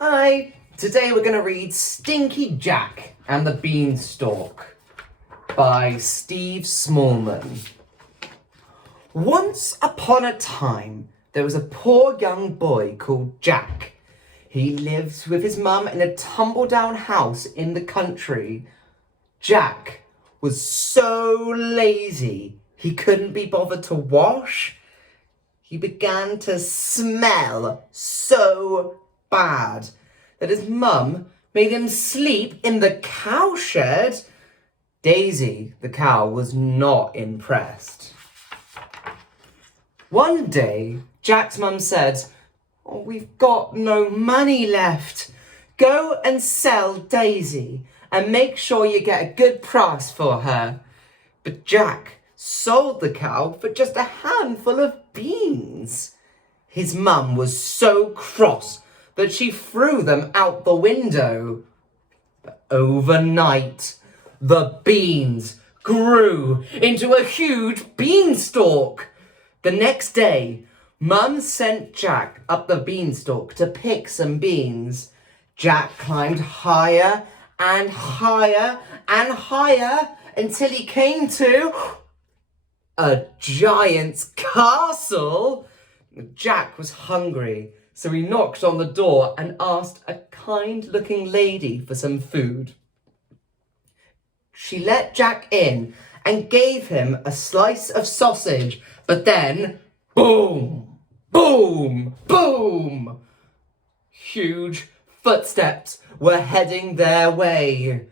Hi, today we're going to read Stinky Jack and the Beanstalk by Steve Smallman. Once upon a time, there was a poor young boy called Jack. He lived with his mum in a tumble-down house in the country. Jack was so lazy he couldn't be bothered to wash. He began to smell so bad that his mum made him sleep in the cowshed. Daisy, the cow, was not impressed. One day, Jack's mum said, "We've got no money left. Go and sell Daisy and make sure you get a good price for her." But Jack sold the cow for just a handful of beans. His mum was so cross that she threw them out the window. But overnight, the beans grew into a huge beanstalk. The next day, Mum sent Jack up the beanstalk to pick some beans. Jack climbed higher and higher and higher until he came to a giant's castle. Jack was hungry, so he knocked on the door and asked a kind-looking lady for some food. She let Jack in and gave him a slice of sausage, but then, boom, boom, boom! Huge footsteps were heading their way.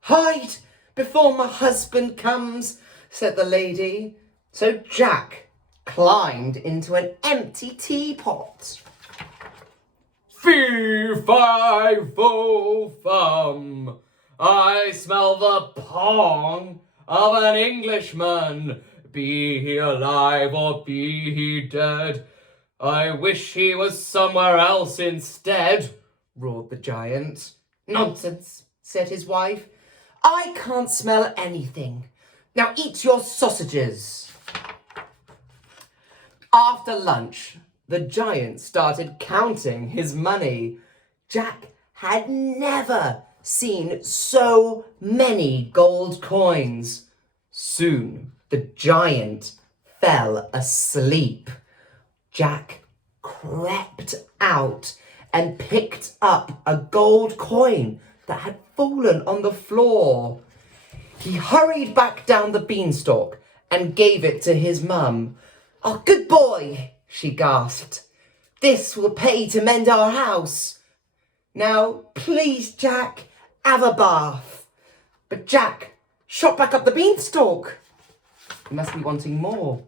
"Hide before my husband comes," said the lady. So Jack climbed into an empty teapot. "Fee-fi-fo-fum, I smell the pong of an Englishman. Be he alive or be he dead, I wish he was somewhere else instead," roared the giant. "Nonsense," said his wife. "I can't smell anything. Now eat your sausages." After lunch, the giant started counting his money. Jack had never seen so many gold coins. Soon, the giant fell asleep. Jack crept out and picked up a gold coin that had fallen on the floor. He hurried back down the beanstalk and gave it to his mum. "Oh, good boy," she gasped. "This will pay to mend our house. Now, please, Jack, have a bath." But Jack shot back up the beanstalk. He must be wanting more.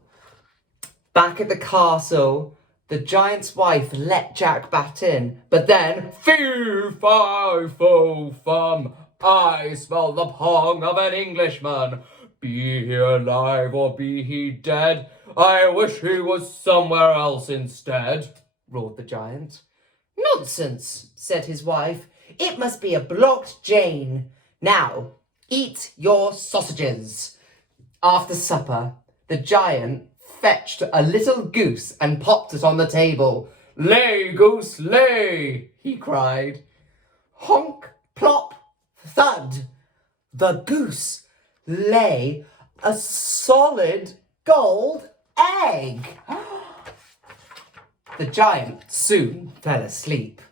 Back at the castle, the giant's wife let Jack back in, but then, "Fee-fi-fo-fum, I smell the pong of an Englishman. Be he alive or be he dead, I wish he was somewhere else instead," roared the giant. "Nonsense," said his wife. "It must be a blocked Jane. Now, eat your sausages." After supper, the giant fetched a little goose and popped it on the table. "Lay, goose, lay," he cried. Honk, plop, thud. The goose lay a solid gold egg. The giant soon fell asleep.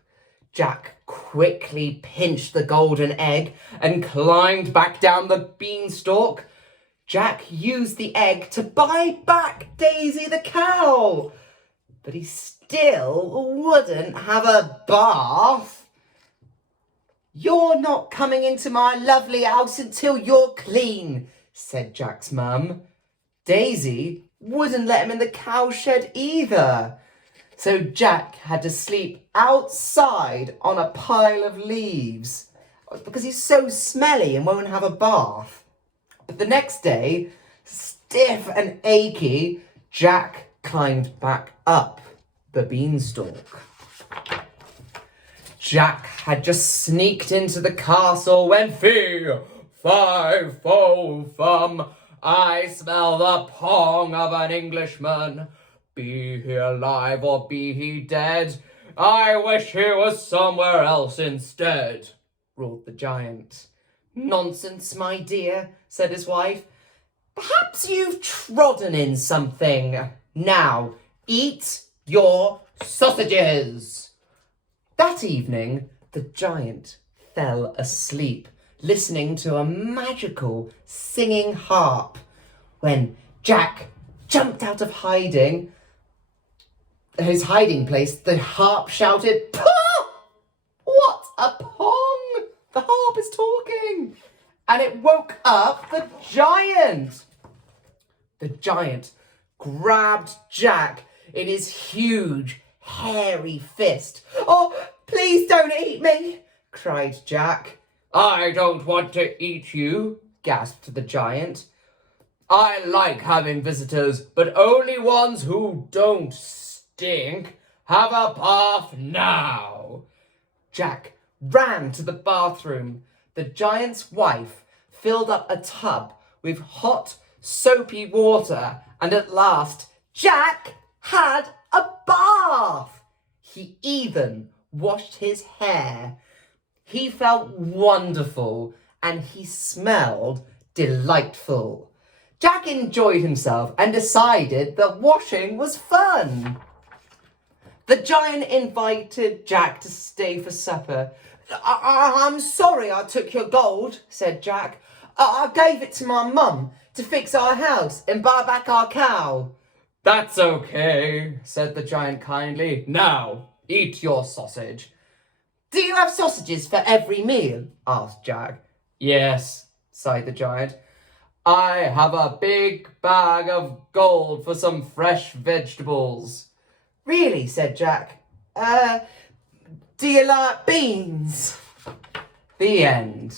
Jack quickly pinched the golden egg and climbed back down the beanstalk. Jack used the egg to buy back Daisy the cow, but he still wouldn't have a bath. "You're not coming into my lovely house until you're clean," said Jack's mum. Daisy wouldn't let him in the cowshed either. So Jack had to sleep outside on a pile of leaves because he's so smelly and won't have a bath. But the next day, stiff and achy, Jack climbed back up the beanstalk. Jack had just sneaked into the castle when "Fee-fi-fo-fum, I smell the pong of an Englishman. Be he alive or be he dead, I wish he was somewhere else instead, roared the giant. Nonsense, my dear, said his wife. Perhaps you've trodden in something. Now, eat your sausages. That evening, the giant fell asleep, listening to a magical singing harp. When Jack jumped out of his hiding place, the harp shouted, "Pah! What a pong! The harp is talking!" And it woke up the giant. The giant grabbed Jack in his huge, hairy fist. "Oh, please don't eat me," cried Jack. "I don't want to eat you," gasped the giant. "I like having visitors, but only ones who don't stink. Have a bath now." Jack ran to the bathroom. The giant's wife filled up a tub with hot, soapy water, and at last Jack had a bath. He even washed his hair. He felt wonderful and he smelled delightful. Jack enjoyed himself and decided that washing was fun. The giant invited Jack to stay for supper. I'm sorry I took your gold," said Jack. "I gave it to my mum to fix our house and buy back our cow." "That's okay," said the giant kindly. "Now, eat your sausage." "Do you have sausages for every meal?" asked Jack. "Yes," sighed the giant. "I have a big bag of gold for some fresh vegetables." "Really?" said Jack. Do you like beans?" The end.